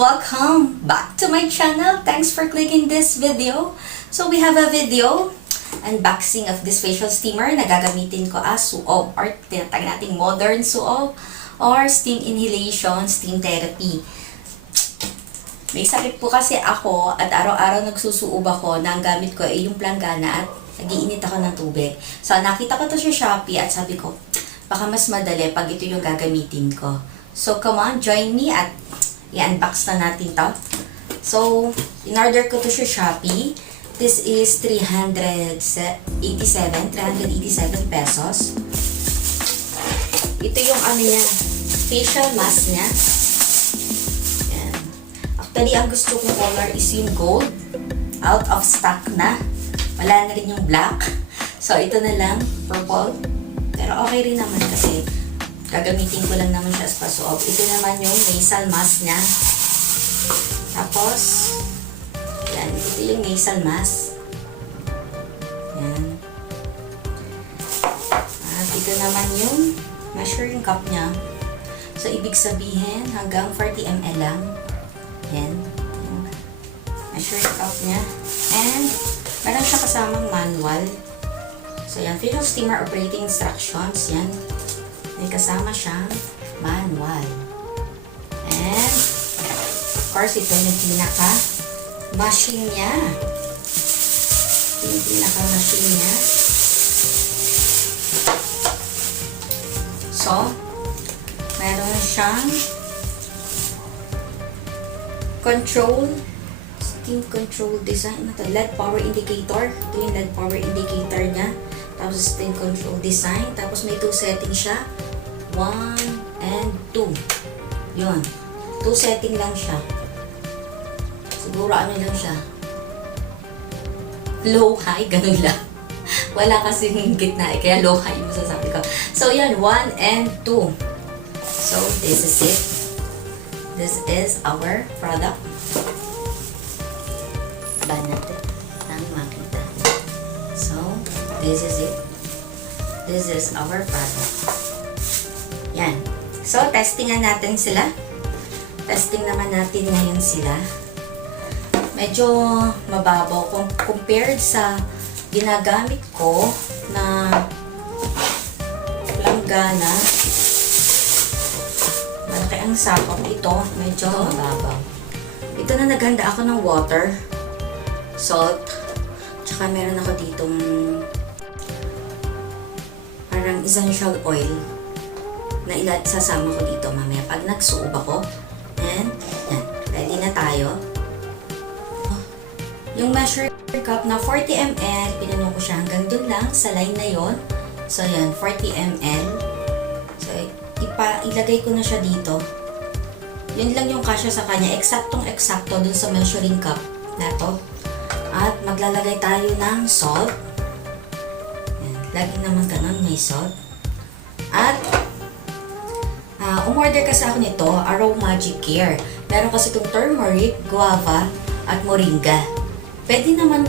Welcome back to my channel. Thanks for clicking this video. So we have a video unboxing of this facial steamer na gagamitin ko as SUOB or tinatawag natin modern SUOB or steam inhalation, steam therapy. May sakit po kasi ako at araw-araw nagsusuob ako na ang gamit ko ay yung planggana at nag-iinit ako ng tubig. So nakita ko to sa Shopee at sabi ko, baka mas madali pag ito yung gagamitin ko. So come on, join me at i-unbox na natin to. So, in-order ko to sa Shopee. This is 387 pesos. Ito yung ano niya, facial mask niya. Yan. Actually, ang gusto kong color is yung gold. Out of stock na. Wala na rin yung black. So, ito na lang, purple. Pero okay rin naman kasi gagamitin ko lang naman siya as pa-SUOB. Ito naman yung nasal mask niya. Tapos, yan. Ito yung nasal mask. Yan. At ito naman yung measuring cup niya. So, ibig sabihin, hanggang 40 ml lang. Yan. Measuring cup niya. And, meron siya kasamang manual. So, yan. Facial steamer operating instructions. Yan. May kasama siyang manual. And, of course, ito yung pinaka-machine niya. Ito yung pinaka-machine niya. So, meron siyang control, steam control design. Ito, LED power indicator. Ito yung LED power indicator niya. Tapos, steam control design. Tapos, may 2 settings siya. 1 and 2. Yun. 2 setting lang siya. Siguro ano lang siya. Low, high, ganun lang. Wala kasi yung gitna eh. Kaya low, high yung masasabi ko. So, yan. 1 and 2. So, this is it. This is our product. Ba natin. Nang makita. So, this is it. This is our product. Yan. So, testingan natin sila. Testing naman natin ngayon sila. Medyo mababaw kung compared sa ginagamit ko na planggana. Malaki ang sakop ito. Medyo mababaw. Ito na naghanda ako ng water, salt, tsaka meron ako ditong parang essential oil na sasama ko dito mamaya pag nagsuob ako. And, yan. Ready na tayo. Yung measuring cup na 40 ml, pinuno ko siya hanggang dun lang sa line na yon. So, yan. 40 ml. So, ilagay ko na siya dito. Yun lang yung kasya sa kanya. Eksaktong-eksakto dun sa measuring cup na to. At maglalagay tayo ng salt. Yan. Lagi naman ganun, may salt. At, umorder kasi ako nito, Magic Care. Meron kasi itong turmeric, guava, at moringa. Pwede naman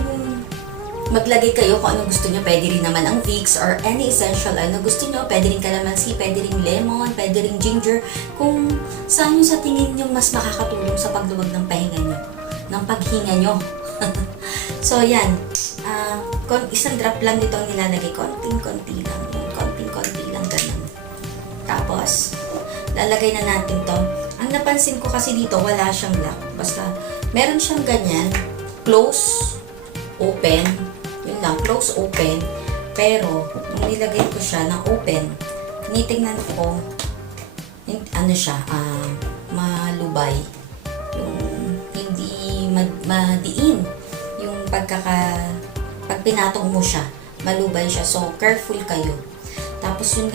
maglagay kayo kung anong gusto nyo. Pwede rin naman ang Vicks or any essential oil na gusto nyo. Pwede rin calamansi, pwede rin lemon, pwede rin ginger. Kung saan yung sa tingin nyo mas makakatulong sa pagluwag ng pahinga nyo, ng paghinga nyo. So, yan. Isang drop lang dito ang nilalagay. Konting-konti lang. Konting-konti lang ganun. Tapos, lalagay na natin to. Ang napansin ko kasi dito, wala siyang lock. Basta, meron siyang ganyan. Close, open. Yun lang, close, open. Pero, nung nilagay ko siya ng open, tinitingnan ko, ano siya, malubay. Yung hindi madiin. Yung pag pinatong mo siya, malubay siya. So, careful kayo. Tapos yung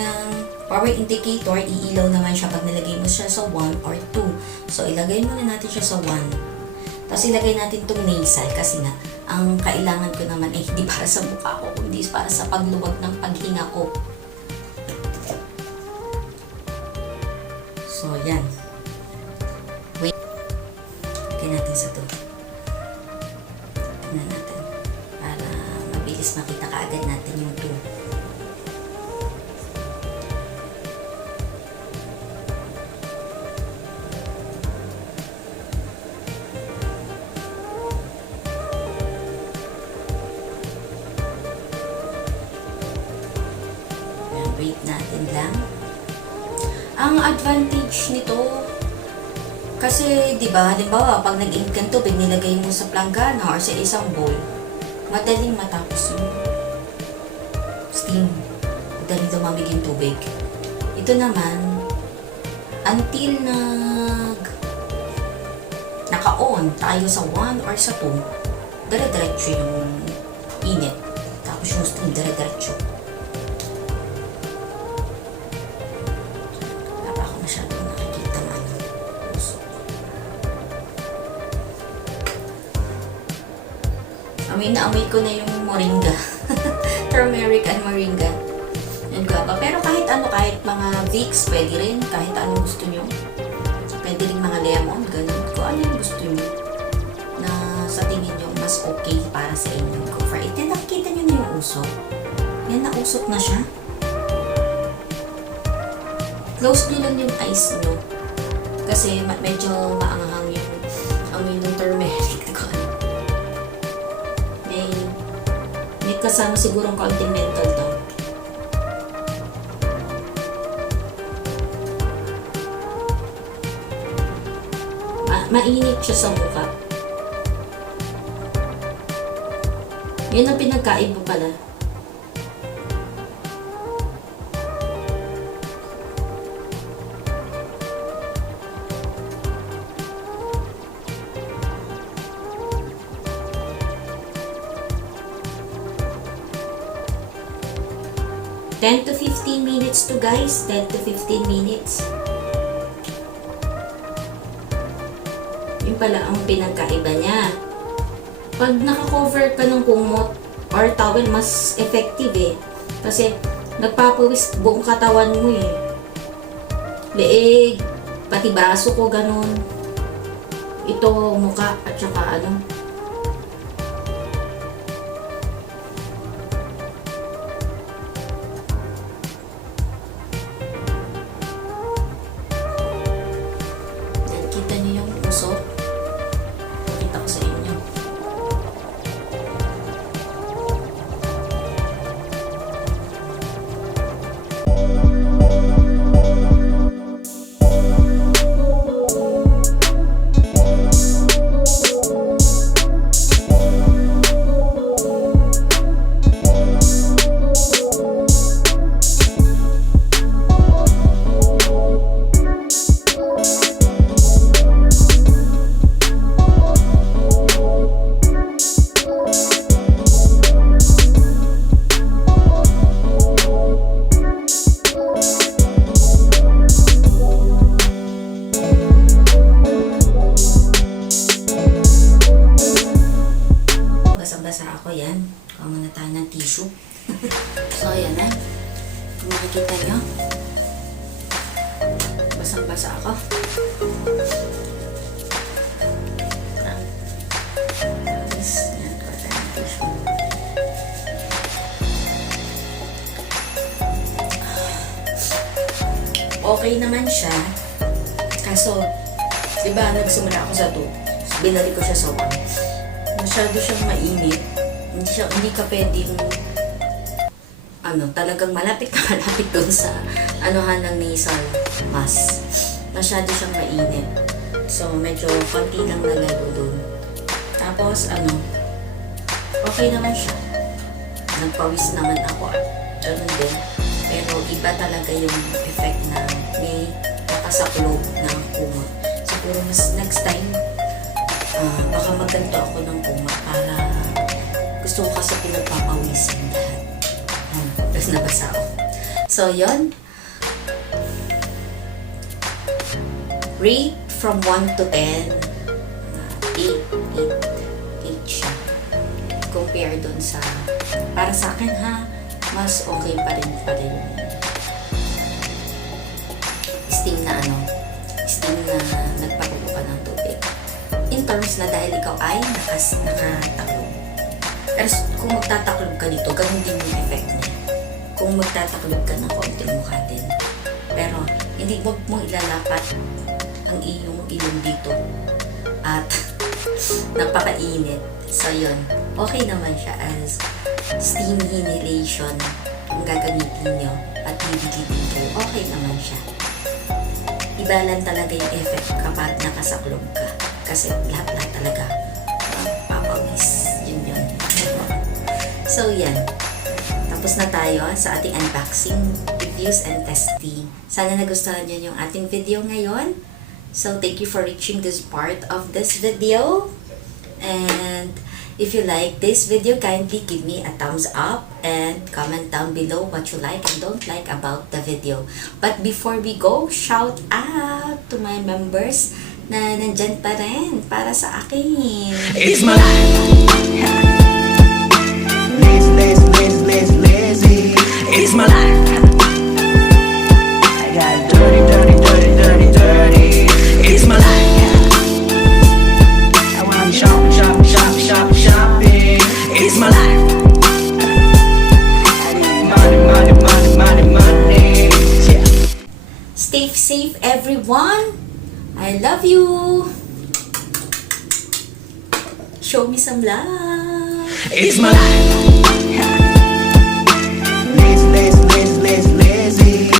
power indicator, iilaw naman siya pag nilagay mo siya sa 1 or 2. So, ilagay muna natin siya sa 1. Tapos, ilagay natin itong nasal kasi nga, ang kailangan ko naman ay hindi para sa mukha ko, kundi para sa pagluwag ng paghinga ko. Ang advantage nito, kasi di ba, halimbawa, pag nag-init ka ng tubig, nilagay mo sa planggana or sa isang bowl, madaling matapos yung steam. Madaling dumamig yung tubig. Ito naman, until naka-on tayo sa 1 or sa 2, dire-diretso yung init. Tapos yung steam, dire-diretso. Wala pa ako masyadong nakikita man. Amoy na amoy ko na yung moringa. Turmeric and moringa. Yan guava. Pero kahit ano, kahit mga Vicks, pwede rin. Kahit ano gusto nyo. Pwede rin mga lemon, ganun. Kung ano yung gusto nyo na sa tingin nyo mas okay para sa inyo. Go for it. Then nakikita nyo na yung usok. Yan, nausok na siya. Close nyo lang yung eyes nyo. Kasi medyo maanghang yung amoy ng turmeric. May kasama sigurong kaunting menthol daw. Mainit siya sa mukha. Yun ang pinagkaiba pala. $10 to 15 minutes to guys. 10 to 15 minutes. Yun pala ang pinagkaiba niya. Pag naka-cover ka ng kumot or towel, mas effective eh. Kasi nagpapawis buong katawan mo eh. Leeg, pati braso ko ganun. Ito, mukha at saka ano. Kita niyo yung usok. Pakita ko sa inyo. tissue. So, ayan na. Kung makikita nyo, basang-basa ako. Tapos, yan, kuha tayo ng tissue. Okay naman siya. Kaso, diba, nagsimula ako sa 2. Binalik ko siya sa 1. Masyado siyang mainit. Hindi ka pwedeng talagang malapit doon sa anuhan ng nasal mask. Masyado siyang mainit. So, medyo konti lang nalalo doon. Tapos, okay naman siya. Nagpawis naman ako. Ganun din. Pero iba talaga yung effect na may nakasaklob ng kumot. Siguro mas next time, baka magganto ako ng kumot para gusto ko kasi pinagpapawisin lahat. Tapos nabasa ako. So, yun. Rate from 1 to 10. 8 siya. Compare dun sa, para sa akin mas okay pa rin yung steam na nagpakulo ka ng tubig. In terms na dahil ikaw ay nakataklob. Pero kung magtataklob ka dito, ganun din yung effect niya. Kung magtataklob ka ng konting mukha din. Pero hindi mo ilalapat ang iyong ilong dito. At napakainit. So yun, okay naman siya as steam inhalation kung gagamitin nyo at bibigyan kayo. Okay naman siya. iba lang talaga yung effect kapag nakasaklob ka. Kasi lahat-lahat talaga papawis. Yun. So, yan. Tapos na tayo sa ating unboxing, reviews, and testing. Sana nagustuhan nyo yung ating video ngayon. So, thank you for reaching this part of this video. And if you like this video, kindly give me a thumbs up and comment down below what you like and don't like about the video. But before we go, shout out to my members na nandyan pa rin para sa akin. It's my life. Lazy. It's my life. I got dirty. It's my life. I wanna shopping. It's my life. I need money. Yeah. Stay safe, everyone. I love you. Show me some love. It's my life.